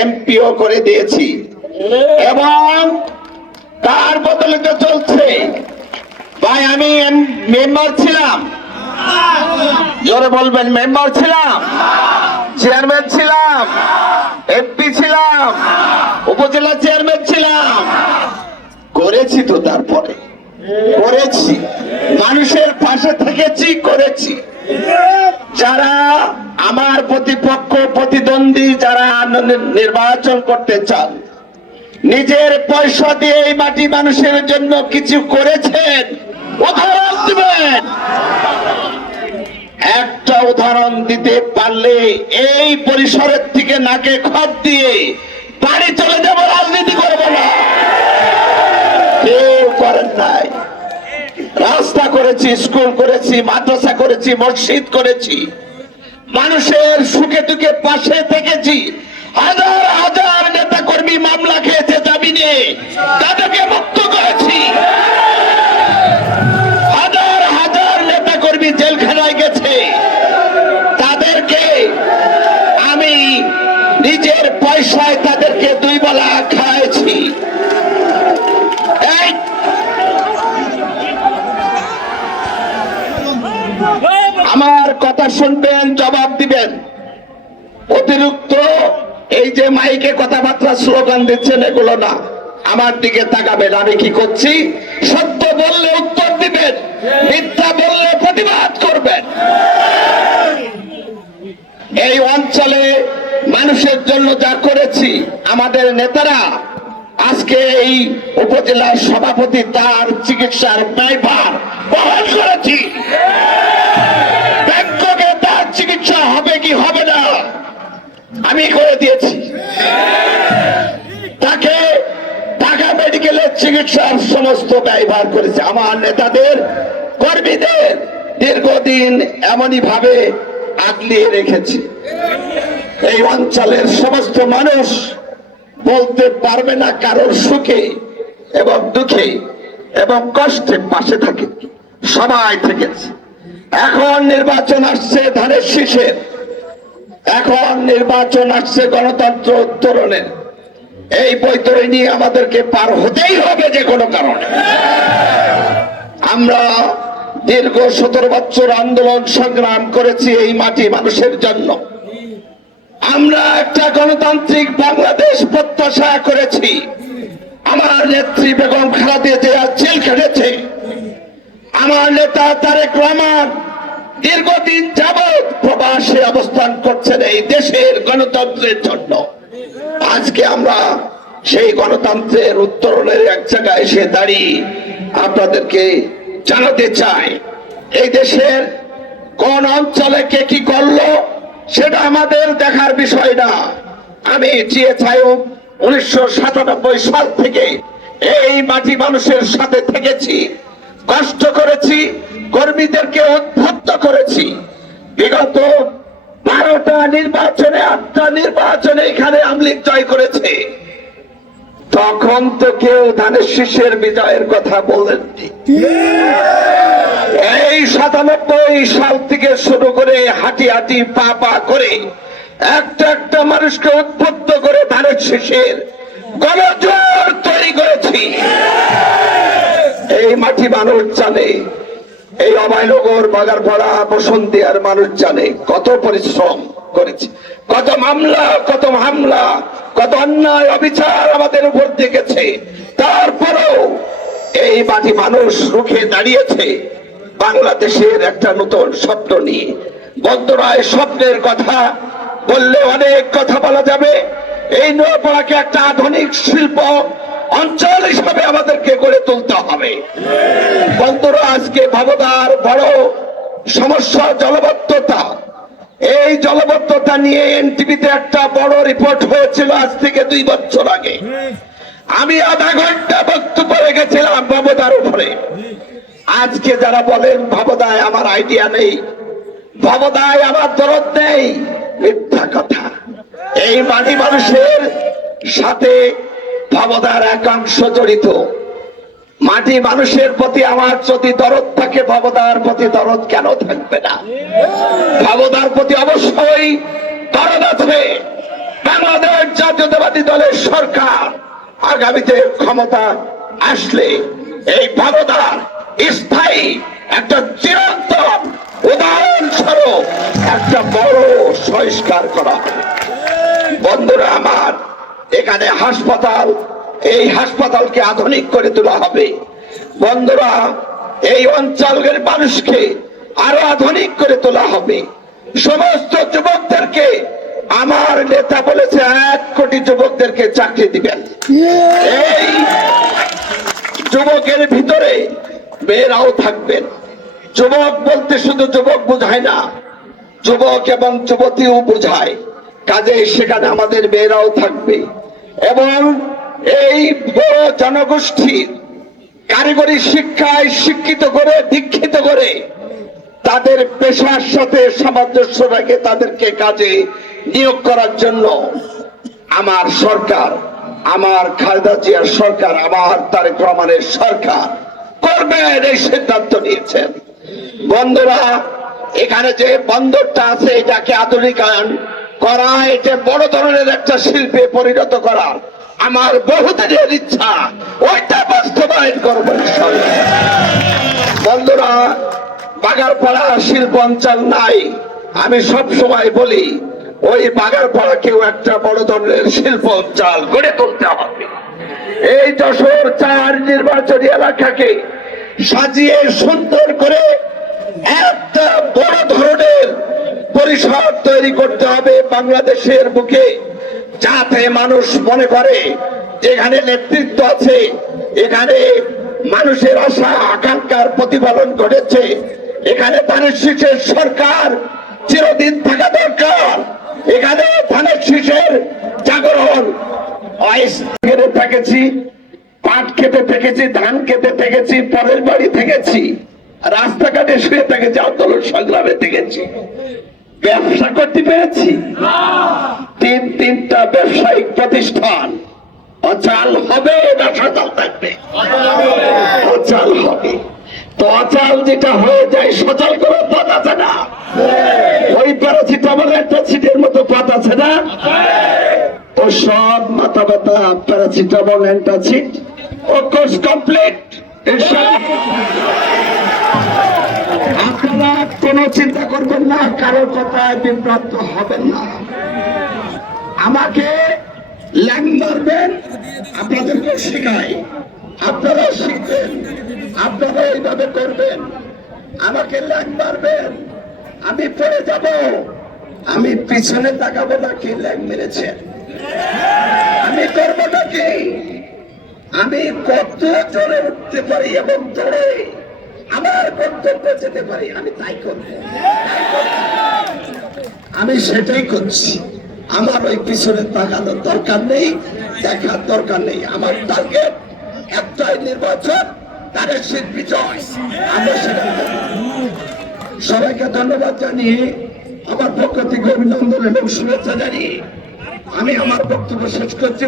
MPO করে দিয়েছি এবং তার বদলে তো চলছে। ভাই আমি মেম্বার ছিলাম, জোরে বলবেন, মেম্বার ছিলাম, চেয়ারম্যান ছিলাম, এমপি ছিলাম, উপজেলা চেয়ারম্যান ছিলাম, করেছি তো, তারপরে করেছি, মানুষের পাশে থেকেছি, করেছি। যারা আমার প্রতিপক্ষ প্রতিদ্বন্দ্বী যারা নির্বাচন করতে চান, নিজের পয়সা দিয়ে এই মাটি মানুষের জন্য কিছু করেছেন, উদাহরণ দিবেন। একটা উদাহরণ দিতে পারলে এই পরিসরের থেকে নাকে খত দিয়ে বাড়ি চলে যাব, রাজনীতি করবো না। কেউ করেন নাই। রাস্তা করেছি, স্কুল করেছি, মাদ্রাসা করেছি, মসজিদ করেছি, মানুষের সুখে দুঃখে পাশে থেকেছি। হাজার হাজার নেতা কর্মী মামলা খেয়েছে জামিনে, তাদেরকে মুক্ত করেছি। হাজার হাজার নেতা কর্মী জেলখানায় গেছে, তাদেরকে আমি নিজের পয়সায় তাদেরকে 2 বেলা খাওয়াইছি। আমার কথা শুনবেন, জবাব দিবেন। অতিরিক্ত এই যে মাইকে কথাবার্তা স্লোগান দিচ্ছেন, এগুলো না, আমার দিকে তাকাবেন। আমি কি করছি? সত্য বললে উত্তর দিবেন, মিথ্যা বললে প্রতিবাদ করবেন। এই অঞ্চলে মানুষের জন্য যা করেছি, আমাদের নেতারা আজকে এই উপজেলার সভাপতি তার চিকিৎসার ব্যয়ভার বহন করেছি। ব্যাংকে তার চিকিৎসা হবে কি হবে না আমি করে দিয়েছি। তাকে ঢাকা মেডিকেলের চিকিৎসার সমস্ত ব্যয়ভার করেছে। আমার নেতাদের কর্মীদের দীর্ঘদিন এমনই ভাবে আগলিয়ে রেখেছি। এই অঞ্চলের সমস্ত মানুষ বলতে পারবে না কারোর সুখে এবং দুঃখে এবং কষ্টে পাশে থাকে, সবাই থেকেছে। এখন নির্বাচন আসছে ধানের শীষের, এখন নির্বাচন আসছে গণতন্ত্র উত্তরণের। এই বৈতরণী আমাদেরকে পার হতেই হবে যে কোনো কারণে। আমরা দীর্ঘ 17 বছর আন্দোলন সংগ্রাম করেছি এই মাটি মানুষের জন্য। আমরা একটা গণতান্ত্রিক বাংলাদেশ প্রত্যাশা করেছি। আমার নেত্রী বেগম খালেদা জিয়া জেল খেটেছে, আমার নেতা তারেক রহমান দীর্ঘদিন যাবৎ প্রবাসে অবস্থান করছেন এই দেশের গণতন্ত্রের জন্য। আজকে আমরা সেই গণতন্ত্রের উত্তরণের এক জায়গায় এসে দাঁড়িয়ে আপনাদেরকে জানাতে চাই, এই দেশের কোন অঞ্চলে কে কি করলো সেটা আমাদের দেখার বিষয় না। আমি জিএসআই 1997 সাল থেকে এই মাটি মানুষের সাথে থেকেছি, কষ্ট করেছি, কর্মীদেরকে উদ্বুদ্ধ করেছি। বিগত 12টা নির্বাচনে 8টা নির্বাচনে এখানে আওয়ামী লীগ জয় করেছে। তখন তো কেউ ধানের শীষের বিজয়ের কথা বলেননি। এই 97 সাল থেকে শুরু করে হাঁটি হাঁটি পা পা করে একটা একটা মানুষকে উদ্বুদ্ধ করে ধানের শীষের গণজোয়ার তৈরি করেছি। এই মাটি মানুষ জানে, এই অভয়নগর বাগারপাড়া বসন্তিয়ার মানুষ জানে কত পরিশ্রম করেছি, কত মামলা, কত হামলা, কত অন্যায় অবিচার আমাদের উপর দেখেছে। তারপরেও এই মাটি মানুষ রুখে দাঁড়িয়েছে বাংলাদেশের একটা নতুন স্বপ্ন নিয়ে। বন্ধুরা, এই স্বপ্নের কথা বললে অনেক কথা বলা যাবে। এই নোয়াপাড়াকে একটা আধুনিক শিল্প অঞ্চল হিসাবে আমাদেরকে গড়ে তুলতে হবে। বন্ধুরা, আজকে ভাবদার বড় সমস্যা জলবদ্ধতা। এই জলবদ্ধতা নিয়ে এনটিভিতে একটা বড় রিপোর্ট হয়েছিল আজ থেকে 2 বছর আগে। আমি আধা ঘন্টা বক্তব্য রেখেছিলাম ভাবদার উপরে। আজকে যারা বলেন ভাবদায় আমার আইডিয়া নেই, ভাবদায় আমার দরদ নেই, মিথ্যা কথা। এই মাটি মানুষের সাথে ভাবদার একাংশ জড়িত। মাটি মানুষের প্রতি আমার যদি দরদ থাকে, ভাবদার প্রতি দরদ কেন থাকবে না? ভাবদার প্রতি অবশ্যই দরদ আছে। বাংলাদেশ জাতীয় সরকার আগামীতে ক্ষমতা আসলে এই বাগদার স্থায়ী একটা চিরন্তন উদাহরণস্বরূপ একটা বড় সংস্কার করা হবে। বন্ধুরা আমার, এখানে হাসপাতাল, এই হাসপাতালকে আধুনিক করে তোলা হবে। বন্ধুরা, এই অঞ্চলের মানুষকে আরো আধুনিক করে তোলা হবে। সমস্ত যুবকদেরকে আমার নেতা বলেছে 1 কোটি যুবকদেরকে চাকরি দিবেন। এই যুবকের ভিতরে মেয়েরাও থাকবেন। যুবক বলতে শুধু যুবক বোঝায় না, যুবক এবং যুবতীও বোঝায়। কাজে সেখানে আমাদের মেয়েরাও থাকবে এবং এই বড় জনগোষ্ঠীর কারিগরি শিক্ষায় শিক্ষিত করে, দীক্ষিত করে তাদের পেশার সাথে সামঞ্জস্য রেখে তাদেরকে কাজে নিয়োগ করার জন্য আমার সরকার, আমার খালেদা জিয়ার সরকার, আমার তারেক রহমানের সরকার করবেন এই সিদ্ধান্ত নিয়েছেন। বন্ধুরা, এখানে যে বন্দরটা আছে এটাকে আধুনিকায়ন করা, এটা বড় ধরনের একটা শিল্পে পরিণত করা আমার বহুদিনের ইচ্ছা, ওইটা বাস্তবায়ন করবেন। বন্ধুরা, বাগারপাড়া শিল্প অঞ্চল নাই, আমি সব সময় বলি ওই বাগারপাড়াকেও একটা বড় ধরনের শিল্প অঞ্চল গড়ে তুলতে হবে। এই যশোর 4 নির্বাচনী এলাকাকে সাজিয়ে সুন্দর করে একটা বড় ধরনের পরিসর তৈরি করতে হবে বাংলাদেশের বুকে, যাতে মানুষ মনে করে যেখানে নেতৃত্ব আছে, এখানে মানুষের আশা আকাঙ্ক্ষার প্রতিফলন ঘটেছে, এখানে ধানের শীষের সরকার চিরদিন থাকা দরকার। এখানে ধানের শীষের জাগরণ খেতে থেকেছি, পাট খেতে থেকেছি, ধান খেতে থেকেছি, পরের বাড়ি থেকেছি, রাস্তাঘাটে শুয়ে থেকেছি, আন্দোলন সংগ্রামে থেকেছি। ব্যবসা করতে পেরেছি 3টা ব্যবসায়িক প্রতিষ্ঠান। অচল হবে না সচল থাকবে? অচল হবে। তো অচল যেটা হয়ে যায় সচল করার পথ আছে না? ওই প্যারাসিটামল অ্যান্টাসিডের মতো পথ আছে না? তো সব মাথা ব্যথা প্যারাসিটামল অ্যান্টাসিড ও কোর্স কমপ্লিট। আপনারা কোনো চিন্তা করবেন না, কারোর কথায় বিভ্রান্ত হবেন না। আমাকে ল্যাং মারবেন, আপনাদেরকে শেখাই, আপনারা শিখবেন, আপনারা এইভাবে করবেন। আমাকে ল্যাং মারবেন, আমি পড়ে যাব, আমি পিছনে তাকাবো না কি ল্যাং মেরেছেন, আমি করবোটা কি, আমি কত জোরে উঠতে পারি এবং দৌড়ে আমার গন্তব্যে যেতে পারি, আমি তাই করব। আমি সেটাই করছি। আমার ওই পিছনে তাকানোর দরকার নেই, দেখার দরকার নেই। আমার টার্গেট একটাই, নির্বাচন, তাদের শীত বিজয়। আমরা সেটা সবাইকে ধন্যবাদ জানিয়ে, আমার পক্ষ থেকে অভিনন্দন এবং শুভেচ্ছা জানিয়ে আমি আমার বক্তব্য শেষ করছি।